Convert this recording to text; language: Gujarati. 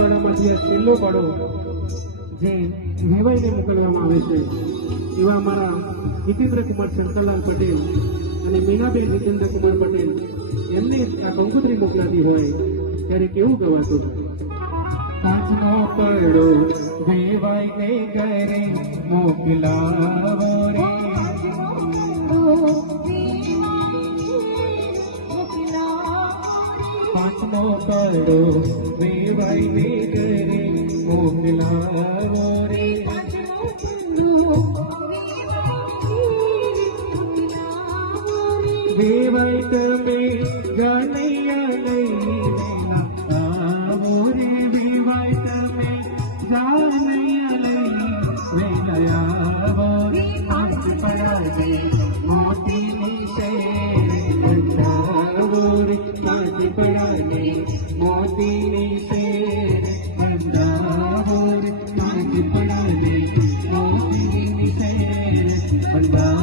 પાડામાંથી આ છેલ્લો પાડો જે વેવાઈને મોકલવામાં આવે છે એવા અમારા જીતેન્દ્ર કુમાર શંકરલાલ પટેલ અને મીનાબેન જીતેન્દ્ર કુમાર પટેલ એમને આ કંકોત્રી મોકલાતી હોય ત્યારે કેવું ગવાતું? આજનો પડો વેવાઈને ઘરે મોકલાવો રે, આજનો પડો વેવાઈને ઘરે મોકલાવો રે, વેવાઈ તમે જાનૈયા લઈને આવો રે, વેવાઈ તમે જાનૈયા લઈને આવો રે, પાંચ પડાવે મોતીની શેર બંધાવો રે, પાંચ પડાવે મોતીની શેર બંધાવો રે, પાંચ પડાવે મોતીની શેર બંધાવો